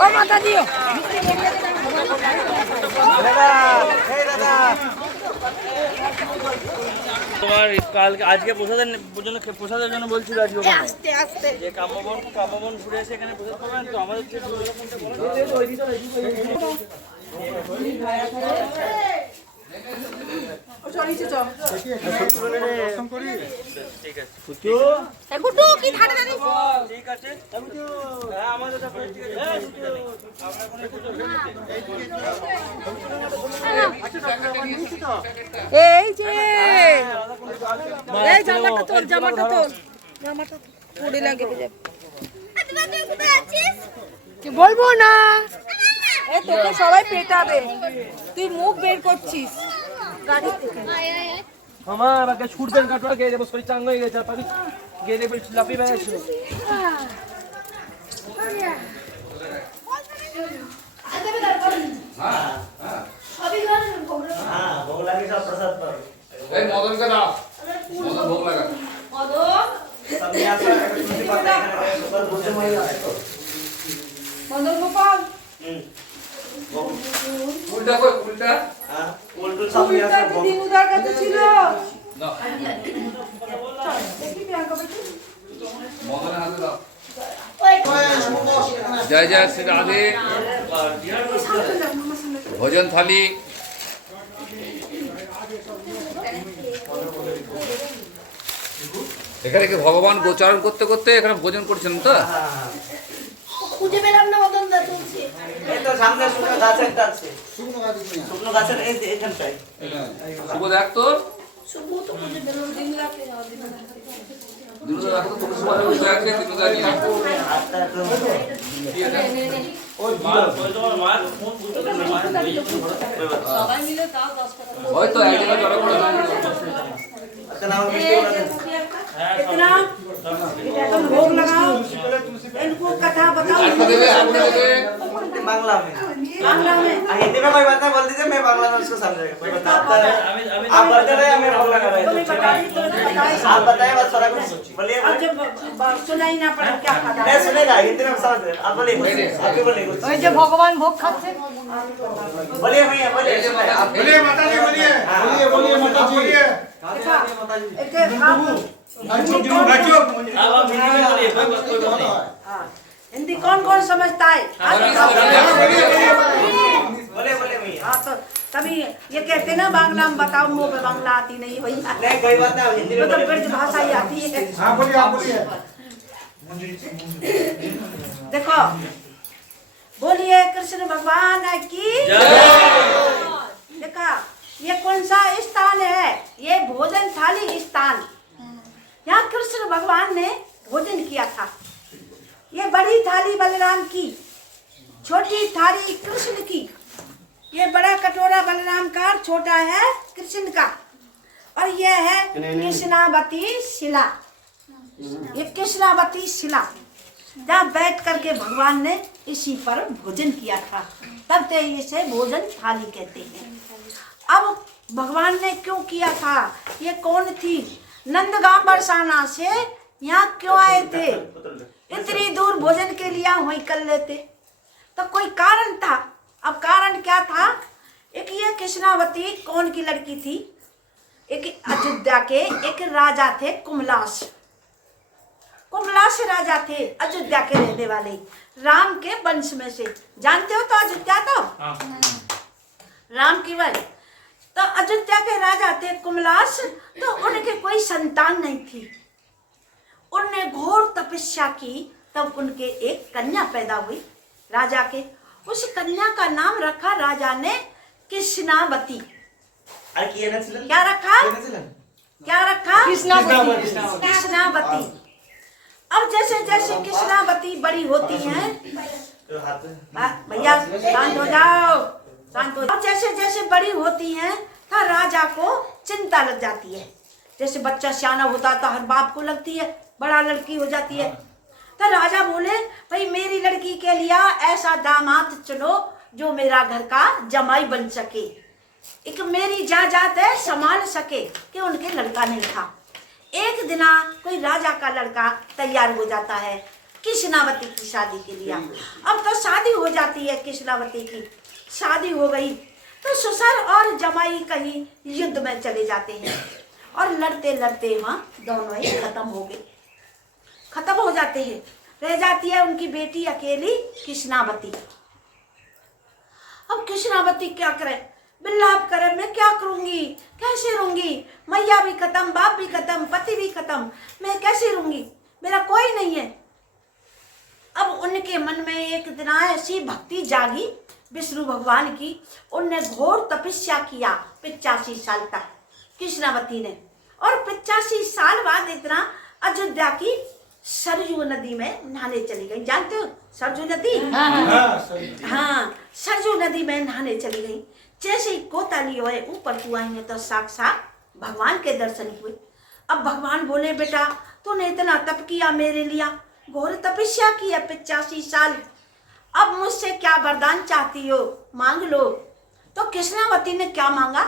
ও মাতা দিও তোমার কালকে আজকে প্রসাদের জন্য বলছিল আজকে ওখানে আস্তে আস্তে যে কাম্যবন ঘুরে এসে এখানে প্রসাদ পাবেন তো আমাদের যে ঠিক আছে গুটু কি ধারে ধারে ঠিক আছে হ্যাঁ আমাদের ঠিক আছে এই যে এই জামাটা তোর পড়ে লাগে কি বলবো না এই তোকে সবাই পেটাবে তুই মুখ বের করছিস গাড়ি থেকে আমার আগে ছুটবেন কাটোয়া গিয়ে দেবো শরীর চাঙ্গ হয়ে গেছে পাবি গিয়ে দেবো লাফি বেড়ে ছিল দিনুদার কাছে ছিল जय जय श्री राधे भोजन थाली এখানে কি ভগবান গোচারণ করতে করতে এখানে ভোজন করছেন তো খুঁজে পেলাম না মদন দা তুলছে এই তো সামনে শুকনো গাছ একটা আছে শুকনো গাছের এই এখানটায় শুভ দেখ তোর শুভ তো খুঁজে পেলাম দিন রাতে যাওয়া দিন দিনুদা দেখো তো শুভ দেখ দিনুদা কি আটটা তো ওই তোমার মার ফোন বুঝতে সবাই মিলে তাও 10 টাকা হয়তো এক জায়গায় জড়ো করে আচ্ছা নাও মিষ্টি বলা দেন इतना इतना भोग लगाओ इनको कथा बताओ आपको देवे बांग्ला में बांग्ला में हिंदी में कोई बात नहीं बोल दीजिए मैं बांग्ला में उसको समझाएगा कोई बता आप बता रहे हैं मैं भोग लगा रहा तुम्हें बताइए तुम्हें बताइए आप बताइए बस थोड़ा कुछ बोलिए अब जब सुनाई ना पड़े क्या खाता नहीं सुनेगा हिंदी में समझ रहे आप बोलिए आप भी बोलिए कुछ ওই যে ভগবান ভোগ খাচ্ছে बोलिए भैया बोलिए बोलिए माता जी बोलिए बोलिए माता जी बोलिए এতে आप अब आप हिंदी में बोलिए कोई बात नहीं हिंदी कौन कौन समझता है बोलिए बोलिए भैया हाँ तो तभी ये कहते ना बांग्ला में बताओ मुंह पे बांग्ला आती नहीं भैया नहीं कोई बात नहीं हिंदी में मतलब बोलिए ब्रज भाषा ही आती है हाँ बोलिए आप बोलिए देखो बोलिए कृष्ण भगवान की देखा ये कौन सा स्थान है ये भोजन थाली स्थान यहाँ कृष्ण भगवान ने भोजन किया था ये बड़ी थाली बलराम की छोटी थाली कृष्ण की ये बड़ा कटोरा बलराम का छोटा है कृष्ण का और ये है कृष्णावती शिला ये कृष्णावती शिला जहाँ बैठ करके भगवान ने इसी पर भोजन किया था तब ते इसे भोजन थाली कहते हैं अब भगवान ने क्यों किया था ये कौन थी नंदगांव बरसाना से यहाँ क्यों आए थे इतनी दूर भोजन के लिए वही कर लेते तो कोई कारण था अब कारण क्या था एक ये कृष्णावती कौन की लड़की थी एक अयोध्या के एक राजा थे कुमलाश राजा थे अयोध्या के रहने वाले राम के वंश में से जानते हो तो अयोध्या तो राम की वंश तो अयोध्या के राजा थे कुमलाश तो उनके कोई संतान नहीं थी उनने घोर तपस्या की तब उनके एक कन्या पैदा हुई राजा के उस कन्या का नाम रखा राजा ने कृष्णावती क्या रखा कृष्णावती अब जैसे जैसे कृष्णावती बड़ी होती हैं भैया शांत हो जाओ अब जैसे जैसे बड़ी होती हैं तो राजा को चिंता लग जाती है जैसे बच्चा सियाना होता तो हर बाप को लगती है बड़ा लड़की हो जाती है तो राजा बोले भाई मेरी लड़की के लिए ऐसा दामाद चुनो जो मेरा घर का जमाई बन सके एक मेरी जायदाद है संभाल सके कि उनके लड़का नहीं था एक दिन कोई राजा का लड़का तैयार हो जाता है कृष्णावती की शादी के लिए। अब तो शादी हो जाती है, कृष्णावती की शादी हो गई तो ससुर और जमाई कहीं युद्ध में चले जाते हैं और लड़ते लड़ते वहाँ दोनों ही खत्म हो जाते हैं। रह जाती है उनकी बेटी अकेली कृष्णावती। अब कृष्णावती क्या करे, बिल्लाप करे, मैं क्या करूंगी, कैसे रहूंगी, मैया भी खत्म, बाप भी खत्म, पति भी खत्म, मैं कैसे रहूंगी, मेरा कोई नहीं है। अब उनके मन में एक दिन ऐसी भक्ति जागी विष्णु भगवान की। उनने घोर तपस्या किया 85 साल तक कृष्णावती ने, और 85 साल बाद इतना अयोध्या की सरजू नदी में नहाने चली गई। जानते हो सरजू नदी? हाँ, सरजू नदी में नहाने चली गई। जैसे ही कोताली हुए ऊपर कुआं में तो साक्षात भगवान के दर्शन हुए। अब भगवान बोले, बेटा तूने इतना तप किया मेरे लिए, घोर तपस्या की है 85 साल, अब मुझसे क्या वरदान चाहती हो, मांग लो। तो कृष्णावती ने क्या मांगा?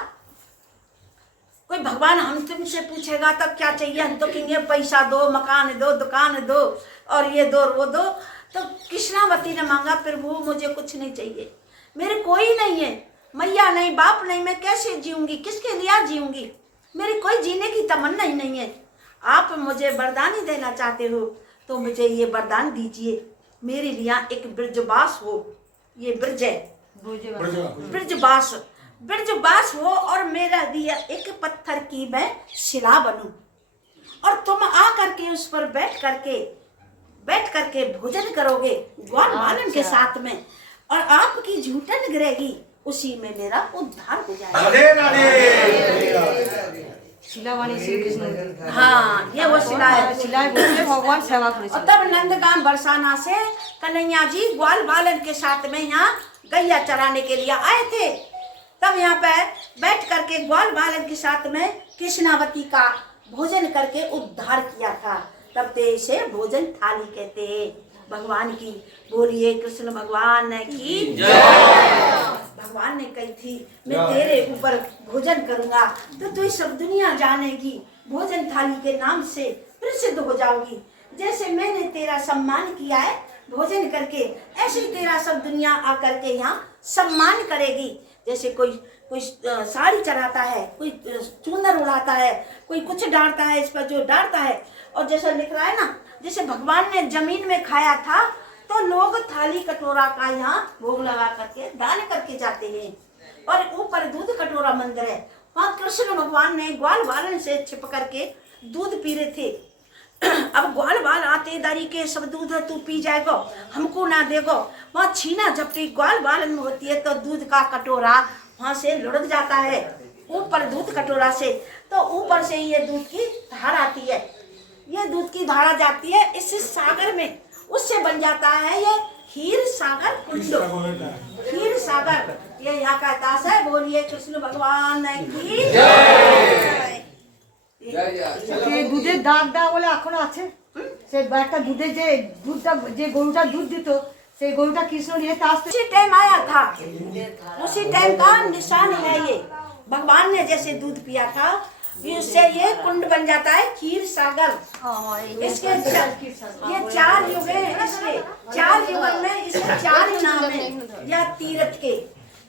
कोई भगवान हम तुमसे पूछेगा तो क्या चाहिए, हम तो कहेंगे पैसा दो, मकान दो, दुकान दो और ये दो वो दो। तो कृष्णावती ने मांगा, प्रभु मुझे कुछ नहीं चाहिए, मेरे कोई नहीं है, मैया नहीं, बाप नहीं, मैं कैसे जीऊंगी, किसके लिए जीऊंगी, मेरी कोई जीने की तमन्ना ही नहीं है। आप मुझे वरदान ही देना चाहते हो तो मुझे ये वरदान दीजिए, मेरे लिए एक ब्रजवास हो, ये ब्रज है, ब्रजवास हो, और मेरा दिया एक पत्थर की मैं शिला बनूं और तुम आ करके उस पर बैठ करके भोजन करोगे ग्वाल बालन के साथ में, और आपकी झूठन गिरेगी, उसी में मेरा उद्धार हो जाएगा। शिलावाणी श्री कृष्ण। हाँ, ये वो शिला है। शिला भगवान सेवा करे। और तब नंदगाम बरसाना से कन्हैया जी ग्वाल बालन के साथ में यहाँ गैया चराने के लिए आए थे। तब यहाँ पर बैठ करके ग्वाल बालन के साथ में कृष्णावती का भोजन करके उद्धार किया था। तब ते इसे भोजन थाली कहते हैं। भगवान की बोलिए कृष्ण भगवान की जय। भगवान ने कही थी, मैं तेरे ऊपर भोजन करूंगा तो तू सब दुनिया जानेगी, भोजन थाली के नाम से प्रसिद्ध हो जाओगी। जैसे मैंने तेरा सम्मान किया है भोजन करके, ऐसे तेरा सब दुनिया आकर के यहाँ सम्मान करेगी। जैसे कोई साड़ी चढ़ाता है, कोई चूनर उड़ाता है, कोई कुछ डालता है, इस पर जो डालता है। और जैसा लिख रहा है ना, जैसे भगवान ने जमीन में खाया था तो लोग थाली कटोरा का यहाँ भोग लगा करके दान करके जाते हैं। और ऊपर दूध कटोरा मंदिर है, वहाँ कृष्ण भगवान ने ग्वाल बालन से छिप करके दूध पी रहे थे। अब ग्वाल बाल आते दारी के सब दूध तू पी जाएगो, हमको ना देगो। वहाँ छीना झपटी ग्वाल बालन में होती है तो दूध का कटोरा वहाँ से लुढ़क जाता है ऊपर दूध कटोरा से, तो ऊपर से ये दूध की धार आती है, ये दूध की धारा जाती है इस सागर में, उससे बन जाता है ये क्षीर सागर कुंड। क्षीर सागर ये यहाँ का दास है। बोलिए कृष्ण भगवान की जय। দুধের দাগ দেওয়া বলে এখনো আছে, সেই একটা দুধে যে দুধটা যে গরুটা দুধ দিত সেই গরুটা কৃষ্ণ নিয়ে আসতে उसी टाइम आया था, उसी टाइम का निशान है ये। भगवान ने जैसे दूध पिया था इससे ये कुंड बन जाता है क्षीर सागर। इसके ये 4 युग है, इसके 4 युग में इसके 4 नाम है। या तीर्थ के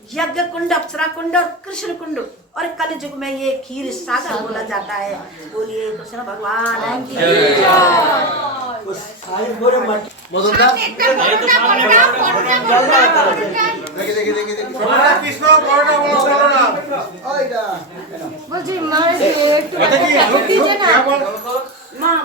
यज्ञ कुंड, अप्सरा कुंड और कृष्ण कुंड, और कल युग में ये क्षीर सागर बोला जाता है। बोलिए कृष्ण भगवान की जय। কৃষ্ণ বড়টা বলো না বলছি মারে একটু माँ